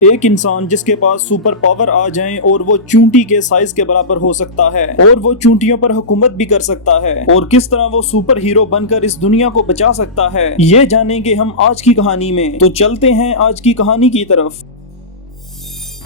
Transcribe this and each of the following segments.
एक इंसान जिसके पास सुपर पावर आ जाए और वो चूंटी के साइज के बराबर हो सकता है और वो चूंटियों पर हुकूमत भी कर सकता है और किस तरह वो सुपर हीरो बनकर इस दुनिया को बचा सकता है, ये जानेंगे हम आज की कहानी में। तो चलते हैं आज की कहानी की तरफ।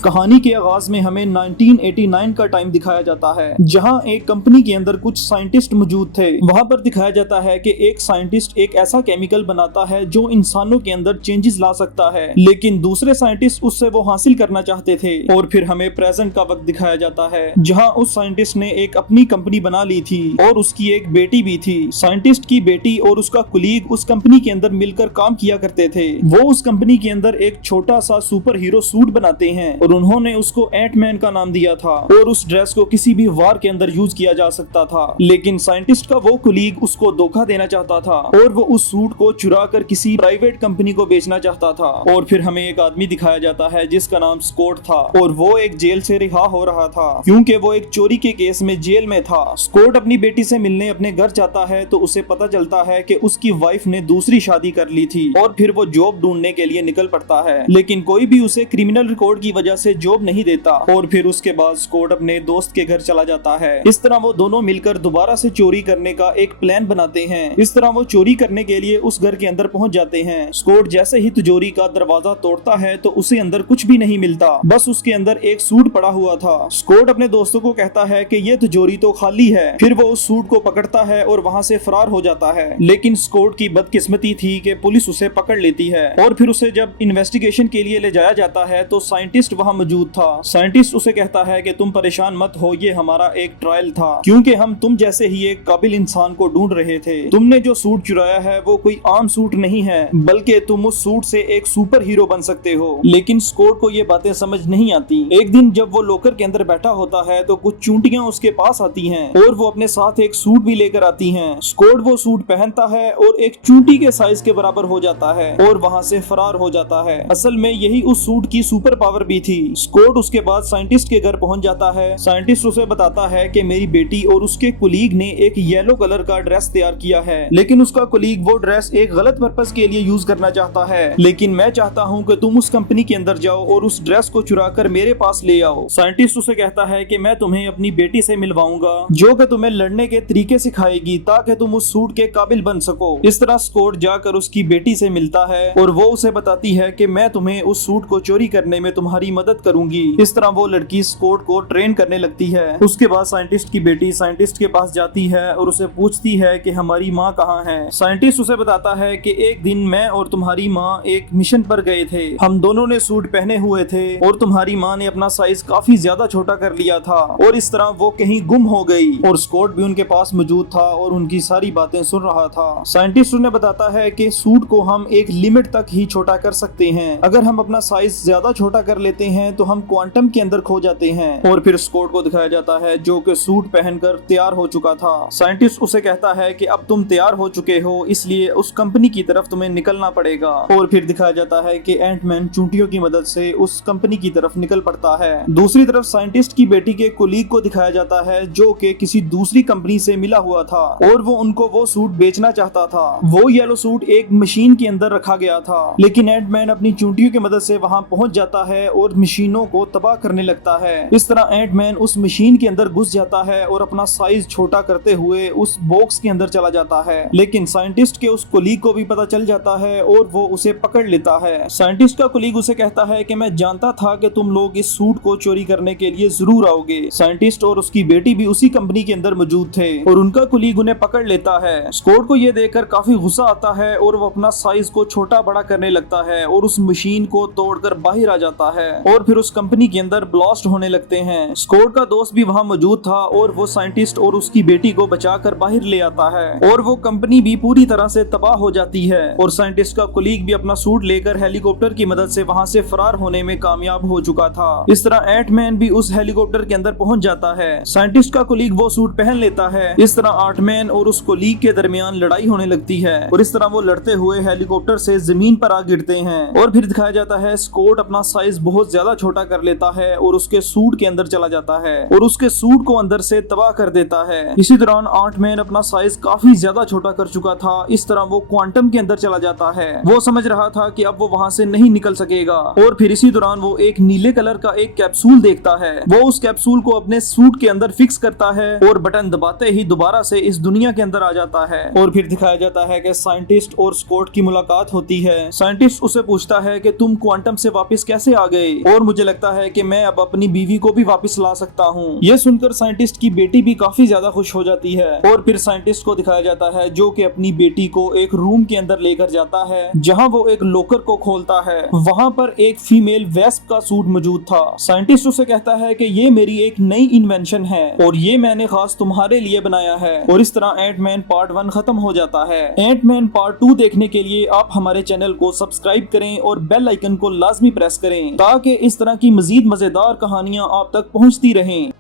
कहानी के आगाज में हमें 1989 का टाइम दिखाया जाता है, जहां एक कंपनी के अंदर कुछ साइंटिस्ट मौजूद थे। वहां पर दिखाया जाता है कि एक साइंटिस्ट एक ऐसा केमिकल बनाता है जो इंसानों के अंदर चेंजेस ला सकता है, लेकिन दूसरे साइंटिस्ट उससे वो हासिल करना चाहते थे। और फिर हमें प्रेजेंट का वक्त दिखाया जाता है, जहाँ उस साइंटिस्ट ने एक अपनी कंपनी बना ली थी और उसकी एक बेटी भी थी। साइंटिस्ट की बेटी और उसका कुलीग उस कंपनी के अंदर मिलकर काम किया करते थे। वो उस कंपनी के अंदर एक छोटा सा सुपर हीरो सूट बनाते हैं और उन्होंने उसको एंटमैन का नाम दिया था और उस ड्रेस को किसी भी वार के अंदर यूज किया जा सकता था। लेकिन साइंटिस्ट का वो कुलीग उसको धोखा देना चाहता था और वो उस सूट को चुरा कर किसी प्राइवेट कंपनी को बेचना चाहता था। और फिर हमें एक आदमी दिखाया जाता है जिसका नाम स्कॉट था और वो एक जेल से रिहा हो रहा था क्योंकि वो एक चोरी के केस में जेल में था। स्कॉट अपनी बेटी से मिलने अपने घर जाता है तो उसे पता चलता है कि उसकी वाइफ ने दूसरी शादी कर ली थी और फिर वो जॉब ढूंढने के लिए निकल पड़ता है, लेकिन कोई भी उसे क्रिमिनल रिकॉर्ड की वजह से जॉब नहीं देता। और फिर उसके बाद स्कॉट अपने दोस्त के घर चला जाता है। इस तरह वो दोनों मिलकर दोबारा से चोरी करने का एक प्लान बनाते हैं। इस तरह वो चोरी करने के लिए उस घर के अंदर पहुंच जाते हैं। स्कॉट जैसे ही तिजोरी का दरवाजा तोड़ता है तो उसे अंदर कुछ भी नहीं मिलता, बस उसके अंदर एक सूट पड़ा हुआ था। स्कॉट अपने दोस्तों को कहता है कि ये तिजोरी तो खाली है। फिर वो उस सूट को पकड़ता है और वहां से फरार हो जाता है, लेकिन स्कॉट की बदकिस्मती थी कि पुलिस उसे पकड़ लेती है। और फिर उसे जब इन्वेस्टिगेशन के लिए ले जाया जाता है तो साइंटिस्ट वहां मौजूद था। साइंटिस्ट उसे कहता है कि तुम परेशान मत हो, ये हमारा एक ट्रायल था क्योंकि हम तुम जैसे ही एक काबिल इंसान को ढूंढ रहे थे। तुमने जो सूट चुराया है वो कोई आम सूट नहीं है, बल्कि तुम उस सूट से एक सुपर हीरो बन सकते हो। लेकिन स्कॉट को ये बातें समझ नहीं आती। एक दिन जब वो लॉकर के अंदर बैठा होता है तो कुछ चूंटियां उसके पास आती हैं और वो अपने साथ एक सूट भी लेकर आती हैं। स्कॉट वो सूट पहनता है और एक चूंटी के साइज के बराबर हो जाता है और वहां से फरार हो जाता है। असल में यही उस सूट की सुपर पावर भी थी। स्कॉट उसके बाद साइंटिस्ट के घर पहुंच जाता है। साइंटिस्ट उसे बताता है कि मेरी बेटी और उसके कुलीग ने एक येलो कलर का ड्रेस तैयार किया है, लेकिन उसका कुलीग वो ड्रेस एक गलत पर्पस के लिए यूज करना चाहता है। लेकिन मैं चाहता हूं कि तुम उस कंपनी के अंदर जाओ और उस ड्रेस को चुरा कर मेरे पास ले आओ। साइंटिस्ट उसे कहता है कि मैं तुम्हें अपनी बेटी से मिलवाऊंगा जो कि तुम्हें लड़ने के तरीके सिखाएगी ताकि तुम उस सूट के काबिल बन सको। इस तरह स्कॉट जाकर उसकी बेटी से मिलता है और वो उसे बताती है कि मैं तुम्हें उस सूट को चोरी करने में तुम्हारी मदद करूंगी। इस तरह वो लड़की स्कॉट को ट्रेन करने लगती है। उसके बाद साइंटिस्ट की बेटी साइंटिस्ट के पास जाती है और उसे पूछती है कि हमारी माँ कहाँ है। साइंटिस्ट उसे बताता है कि एक दिन मैं और तुम्हारी माँ एक मिशन पर गए थे। हम दोनों ने सूट पहने हुए थे और तुम्हारी माँ ने अपना साइज काफी ज्यादा छोटा कर लिया था और इस तरह वो कहीं गुम हो गई। और स्कॉट भी उनके पास मौजूद था और उनकी सारी बातें सुन रहा था। साइंटिस्ट उन्हें बताता है कि सूट को हम एक लिमिट तक ही छोटा कर सकते हैं। अगर हम अपना साइज ज्यादा छोटा कर लेते हैं तो हम क्वांटम के अंदर खो जाते हैं। और फिर स्कॉट को दिखाया जाता है जो कि सूट पहनकर तैयार हो चुका था। साइंटिस्ट उसे कहता है कि अब तुम तैयार हो चुके हो, इसलिए उस कंपनी की तरफ तुम्हें निकलना पड़ेगा। और फिर दिखाया जाता है कि एंटमैन चूंटियों की मदद से उस कंपनी की तरफ निकल पड़ता है। दूसरी तरफ साइंटिस्ट की बेटी के कुलीग को दिखाया जाता है जो कि किसी दूसरी कंपनी से मिला हुआ था और वो उनको वो सूट बेचना चाहता था। वो येलो सूट एक मशीन के अंदर रखा गया था, लेकिन एंटमैन अपनी चूंटियों की मदद से वहां पहुंच जाता है और मशीनों को तबाह करने लगता है। इस तरह एंटमैन उस मशीन के अंदर घुस जाता है और अपना साइज छोटा करते हुए उस बॉक्स के अंदर चला जाता है। लेकिन साइंटिस्ट के उस कुलीग को भी पता चल जाता है और वो उसे पकड़ लेता है। साइंटिस्ट का कुलीग उसे कहता है कि मैं जानता था कि तुम लोग इस सूट को चोरी करने के लिए जरूर आओगे। साइंटिस्ट और उसकी बेटी भी उसी कंपनी के अंदर मौजूद थे और उनका कुलीग उन्हें पकड़ लेता है। स्कॉट को यह देखकर काफी गुस्सा आता है और वो अपना साइज को छोटा बड़ा करने लगता है और उस मशीन को तोड़कर बाहर आ जाता है और फिर उस कंपनी के अंदर ब्लास्ट होने लगते हैं। स्कॉट का दोस्त भी वहां मौजूद था और वो साइंटिस्ट और उसकी बेटी को बचाकर बाहर ले आता है और वो कंपनी भी पूरी तरह से तबाह हो जाती है। और साइंटिस्ट का कुलीग भी अपना सूट लेकर हेलीकॉप्टर की मदद से वहां से फरार होने में कामयाब हो चुका था। इस तरह एंटमैन भी उस हेलीकॉप्टर के अंदर पहुंच जाता है। साइंटिस्ट का कुलीग वो सूट पहन लेता है। इस तरह एंटमैन और उस कुलीग के दरमियान लड़ाई होने लगती है और इस तरह वो लड़ते हुए हेलीकॉप्टर से जमीन पर आ गिरते हैं। और फिर दिखाया जाता है स्कॉट अपना साइज बहुत ज्यादा ज्यादा छोटा कर लेता है और उसके सूट के अंदर चला जाता है और उसके सूट को अंदर से तबाह कर देता है। इसी दौरान आंटमैन अपना साइज काफी ज्यादा छोटा कर चुका था। इस तरह वो क्वांटम के अंदर चला जाता है। वो समझ रहा था कि अब वो वहां से नहीं निकल सकेगा और फिर इसी दौरान वो एक नीले कलर का एक कैप्सूल देखता है। वो उस कैप्सूल को अपने सूट के अंदर फिक्स करता है और बटन दबाते ही दोबारा से इस दुनिया के अंदर आ जाता है। और फिर दिखाया जाता है कि साइंटिस्ट और स्कॉट की मुलाकात होती है। साइंटिस्ट उसे पूछता है कि तुम क्वांटम से वापस कैसे आ गए, और मुझे लगता है कि मैं अब अपनी बीवी को भी वापस ला सकता हूँ। ये सुनकर साइंटिस्ट की बेटी भी काफी ज्यादा खुश हो जाती है। और फिर साइंटिस्ट को दिखाया जाता है जो कि अपनी बेटी को एक रूम के अंदर लेकर जाता है, जहाँ वो एक लॉकर को खोलता है। वहाँ पर एक फीमेल वेस्प का सूट मौजूद था। साइंटिस्ट उसे कहता है कि ये मेरी एक नई इन्वेंशन है और ये मैंने खास तुम्हारे लिए बनाया है। और इस तरह एंटमैन पार्ट 1 खत्म हो जाता है। एंटमैन पार्ट 2 देखने के लिए आप हमारे चैनल को सब्सक्राइब करें और बेल आइकन को लाजमी प्रेस करें ताकि इस तरह की मजीद मजेदार कहानियां आप तक पहुंचती रहें।